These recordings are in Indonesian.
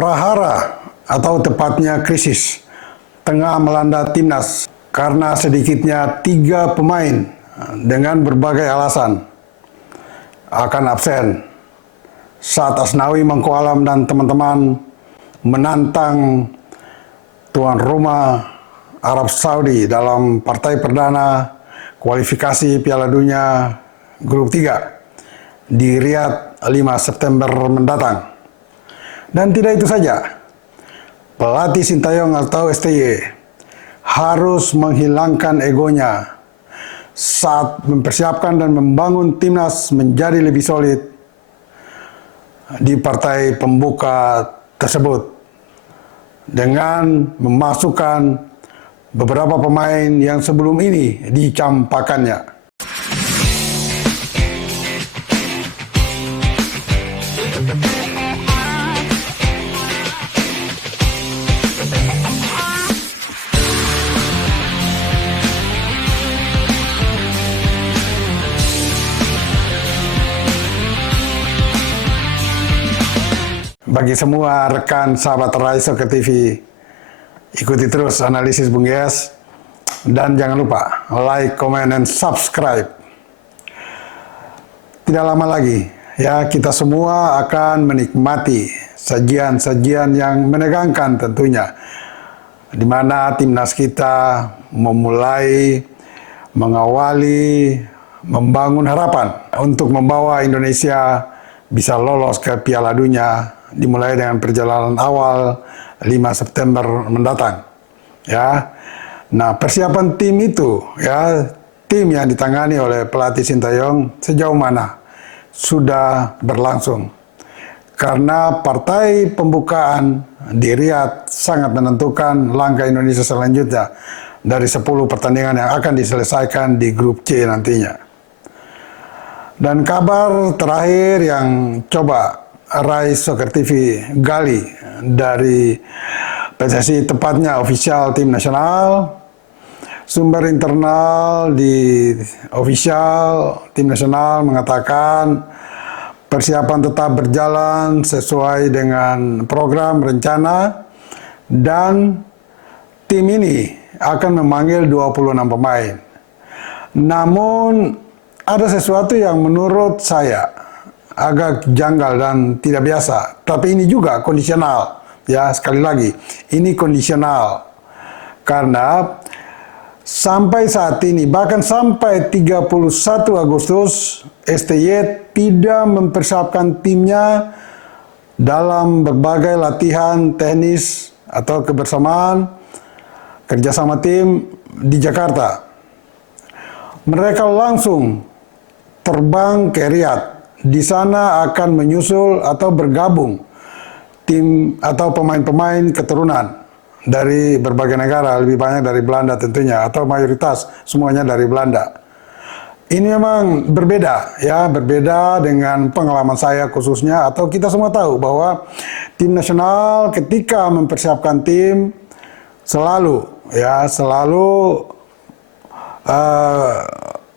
Prahara atau tepatnya krisis tengah melanda timnas karena sedikitnya 3 pemain dengan berbagai alasan akan absen saat Asnawi Mangku Alam dan teman-teman menantang tuan rumah Arab Saudi dalam partai perdana kualifikasi Piala Dunia Grup 3 di Riyadh 5 September mendatang. Dan tidak itu saja, pelatih Sintayong atau STY harus menghilangkan egonya saat mempersiapkan dan membangun timnas menjadi lebih solid di partai pembuka tersebut dengan memasukkan beberapa pemain yang sebelum ini dicampakannya. Bagi semua rekan sahabat Rai Soccer TV, ikuti terus analisis Bung Yes, dan jangan lupa like, comment, dan subscribe. Tidak lama lagi, ya, kita semua akan menikmati sajian-sajian yang menegangkan tentunya, di mana timnas kita memulai mengawali membangun harapan untuk membawa Indonesia bisa lolos ke Piala Dunia, dimulai dengan perjalanan awal 5 September mendatang. Ya. Nah, persiapan tim itu, ya, tim yang ditangani oleh pelatih Sintayong sejauh mana sudah berlangsung. Karena partai pembukaan di Riyadh sangat menentukan langkah Indonesia selanjutnya dari 10 pertandingan yang akan diselesaikan di grup C nantinya. Dan kabar terakhir yang coba Rai Soccer TV gali dari PSSI, tepatnya official tim nasional, sumber internal di official tim nasional mengatakan persiapan tetap berjalan sesuai dengan program rencana dan tim ini akan memanggil 26 pemain. Namun ada sesuatu yang menurut saya agak janggal dan tidak biasa, tapi ini juga kondisional, ya, sekali lagi ini kondisional karena sampai saat ini, bahkan sampai 31 Agustus STY tidak mempersiapkan timnya dalam berbagai latihan teknis atau kebersamaan kerjasama tim di Jakarta. Mereka langsung terbang ke Riyadh. Di sana akan menyusul atau bergabung tim atau pemain-pemain keturunan dari berbagai negara, lebih banyak dari Belanda tentunya, atau mayoritas semuanya dari Belanda. Ini memang berbeda, ya, berbeda dengan pengalaman saya khususnya, atau kita semua tahu bahwa tim nasional ketika mempersiapkan tim selalu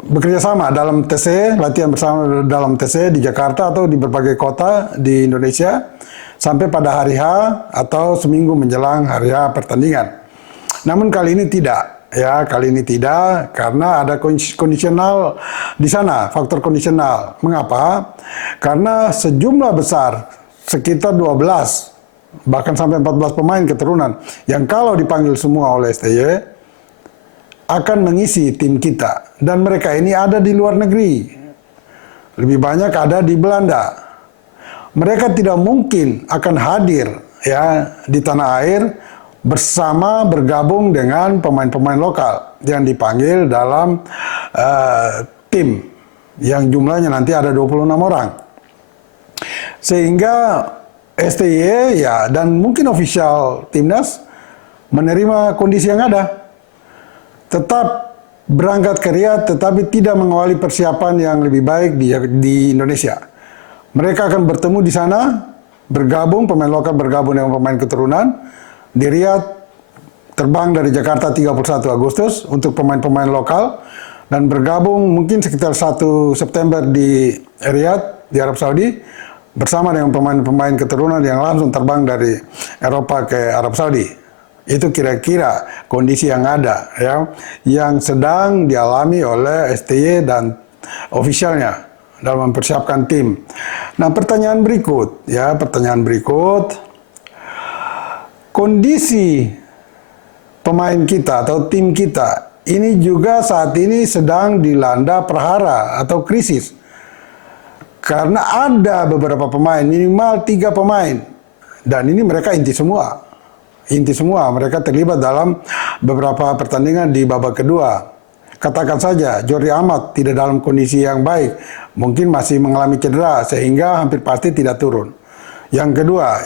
bekerja sama dalam TC, latihan bersama dalam TC di Jakarta atau di berbagai kota di Indonesia sampai pada hari H atau seminggu menjelang hari H pertandingan. Namun kali ini tidak, ya, kali ini tidak karena ada kondisional di sana, faktor kondisional. Mengapa? Karena sejumlah besar, sekitar 12 bahkan sampai 14 pemain keturunan yang kalau dipanggil semua oleh STY akan mengisi tim kita, dan mereka ini ada di luar negeri, lebih banyak ada di Belanda. Mereka tidak mungkin akan hadir, ya, di tanah air bersama bergabung dengan pemain-pemain lokal yang dipanggil dalam tim yang jumlahnya nanti ada 26 orang. Sehingga STY, ya, dan mungkin official timnas menerima kondisi yang ada. Tetap berangkat ke Riyadh, tetapi tidak mengawali persiapan yang lebih baik di Indonesia. Mereka akan bertemu di sana, bergabung, pemain lokal bergabung dengan pemain keturunan di Riyadh, terbang dari Jakarta 31 Agustus untuk pemain-pemain lokal, dan bergabung mungkin sekitar 1 September di Riyadh, di Arab Saudi, bersama dengan pemain-pemain keturunan yang langsung terbang dari Eropa ke Arab Saudi. Itu kira-kira kondisi yang ada, ya, yang sedang dialami oleh STY dan ofisialnya dalam mempersiapkan tim. Nah, pertanyaan berikut, kondisi pemain kita atau tim kita ini juga saat ini sedang dilanda prahara atau krisis. Karena ada beberapa pemain, minimal 3 pemain, dan ini mereka inti semua, mereka terlibat dalam beberapa pertandingan di babak kedua. Katakan saja, Jordi Amat tidak dalam kondisi yang baik, mungkin masih mengalami cedera, sehingga hampir pasti tidak turun. Yang kedua,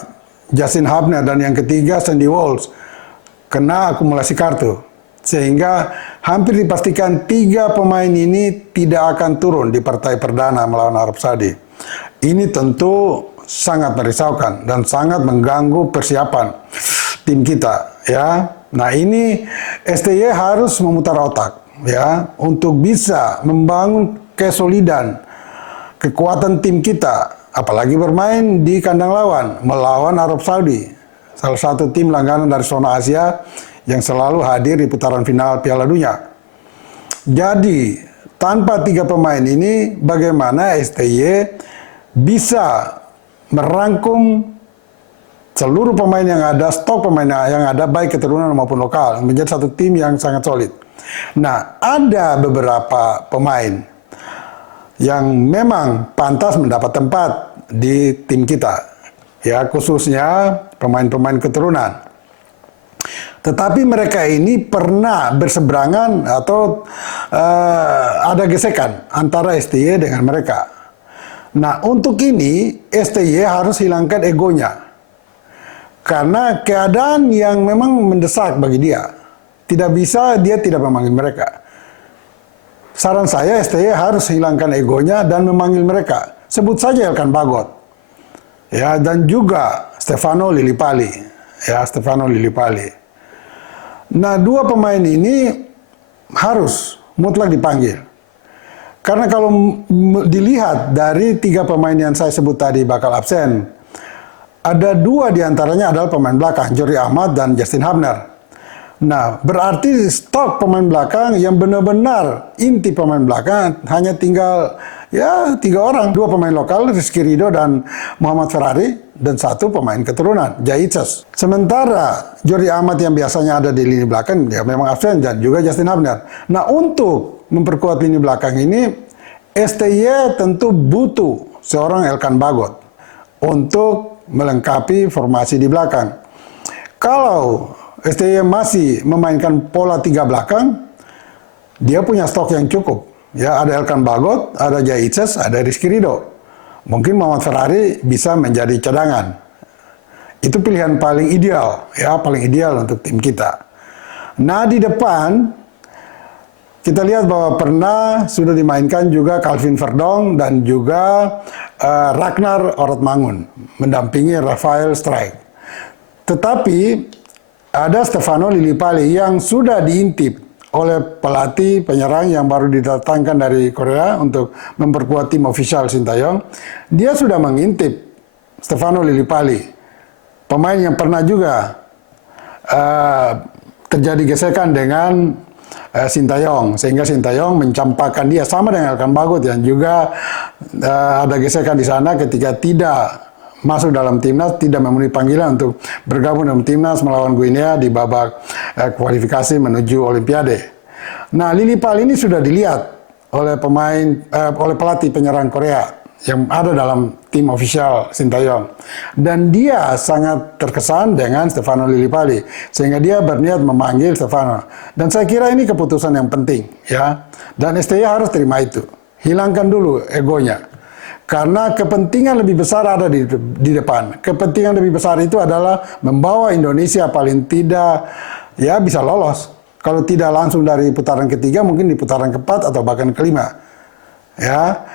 Justin Hubner, dan yang ketiga, Sandy Walsh, kena akumulasi kartu. Sehingga hampir dipastikan 3 pemain ini tidak akan turun di partai perdana melawan Arab Saudi. Ini tentu sangat merisaukan dan sangat mengganggu persiapan tim kita, ya. Nah, ini STY harus memutar otak, ya, untuk bisa membangun kesolidan kekuatan tim kita, apalagi bermain di kandang lawan melawan Arab Saudi, salah satu tim langganan dari zona Asia yang selalu hadir di putaran final Piala Dunia. Jadi, tanpa 3 pemain ini, bagaimana STY bisa merangkum seluruh pemain yang ada, stok pemain yang ada, baik keturunan maupun lokal, menjadi satu tim yang sangat solid. Nah, ada beberapa pemain yang memang pantas mendapat tempat di tim kita, ya, khususnya pemain-pemain keturunan. Tetapi mereka ini pernah berseberangan atau ada gesekan antara STY dengan mereka. Nah, untuk ini STY harus hilangkan egonya. Karena keadaan yang memang mendesak bagi dia. Tidak bisa dia tidak memanggil mereka. Saran saya, STY harus hilangkan egonya dan memanggil mereka. Sebut saja Elkan Bagot. Ya, dan juga Stefano Lillipali. Ya, Stefano Lillipali. Nah, 2 pemain ini harus mutlak dipanggil. Karena kalau dilihat dari 3 pemain yang saya sebut tadi bakal absen, ada 2 diantaranya adalah pemain belakang, Jordi Amat dan Justin Hubner. Nah, berarti stok pemain belakang yang benar-benar inti pemain belakang hanya tinggal, ya, 3 orang. 2 pemain lokal, Rizky Ridho dan Muhammad Ferrari, dan 1 pemain keturunan, Jaitzes. Sementara Jordi Amat yang biasanya ada di lini belakang, ya memang absen, dan juga Justin Hubner. Nah, untuk memperkuat lini belakang ini, STY tentu butuh seorang Elkan Bagot untuk melengkapi formasi di belakang. Kalau STY masih memainkan pola 3 belakang, dia punya stok yang cukup. Ya, ada Elkan Bagot, ada Jaitzes, ada Rizky Ridho. Mungkin Muhammad Ferrari bisa menjadi cadangan. Itu pilihan paling ideal, ya, paling ideal untuk tim kita. Nah, di depan kita lihat bahwa pernah sudah dimainkan juga Calvin Verdong dan juga Ragnar Orotmangun mendampingi Rafael Strijk. Tetapi ada Stefano Lillipali yang sudah diintip oleh pelatih penyerang yang baru didatangkan dari Korea untuk memperkuat tim ofisial Sintayong. Dia sudah mengintip Stefano Lillipali, pemain yang pernah juga terjadi gesekan dengan Sintayong, sehingga Sintayong mencampakkan dia sama dengan Elkan Bagot yang juga ada gesekan di sana ketika tidak masuk dalam timnas, tidak memenuhi panggilan untuk bergabung dalam timnas melawan Guinea di babak kualifikasi menuju Olimpiade. Nah, Lillipali ini sudah dilihat oleh oleh pelatih penyerang Korea yang ada dalam tim ofisial Sintayong, dan dia sangat terkesan dengan Stefano Lillipali sehingga dia berniat memanggil Stefano. Dan saya kira ini keputusan yang penting, ya. Dan STY harus terima itu. Hilangkan dulu egonya. Karena kepentingan lebih besar ada di depan. Kepentingan lebih besar itu adalah membawa Indonesia paling tidak, ya, bisa lolos. Kalau tidak langsung dari putaran ketiga, mungkin di putaran keempat atau bahkan kelima. Ya,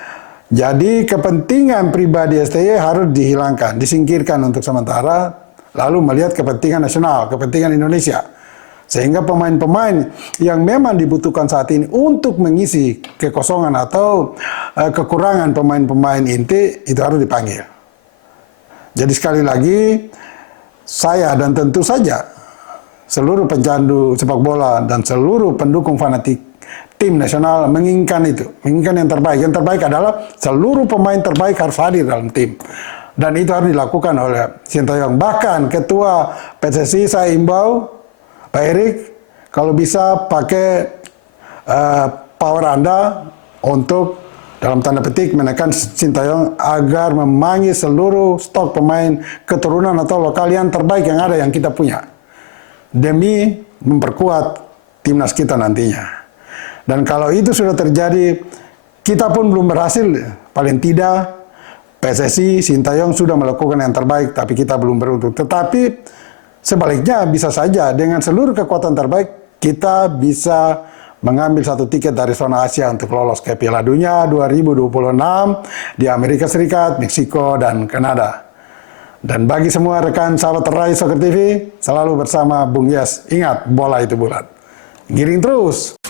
jadi kepentingan pribadi STY harus dihilangkan, disingkirkan untuk sementara, lalu melihat kepentingan nasional, kepentingan Indonesia. Sehingga pemain-pemain yang memang dibutuhkan saat ini untuk mengisi kekosongan atau kekurangan pemain-pemain inti itu harus dipanggil. Jadi sekali lagi, saya dan tentu saja seluruh pencandu sepak bola dan seluruh pendukung fanatik tim nasional menginginkan itu, menginginkan yang terbaik. Yang terbaik adalah seluruh pemain terbaik harus hadir dalam tim. Dan itu harus dilakukan oleh Sintayong. Bahkan Ketua PSSI saya imbau, Pak Erik, kalau bisa pakai power Anda untuk dalam tanda petik menekan Sintayong agar memanggil seluruh stok pemain keturunan atau lokal yang terbaik yang ada yang kita punya. Demi memperkuat timnas kita nantinya. Dan kalau itu sudah terjadi, kita pun belum berhasil. Paling tidak PSSI, Sintayong sudah melakukan yang terbaik, tapi kita belum beruntung. Tetapi sebaliknya bisa saja dengan seluruh kekuatan terbaik, kita bisa mengambil satu tiket dari zona Asia untuk lolos ke Piala Dunia 2026 di Amerika Serikat, Meksiko, dan Kanada. Dan bagi semua rekan sahabat Rai Soccer TV, selalu bersama Bung Yes. Ingat, bola itu bulat. Giring terus!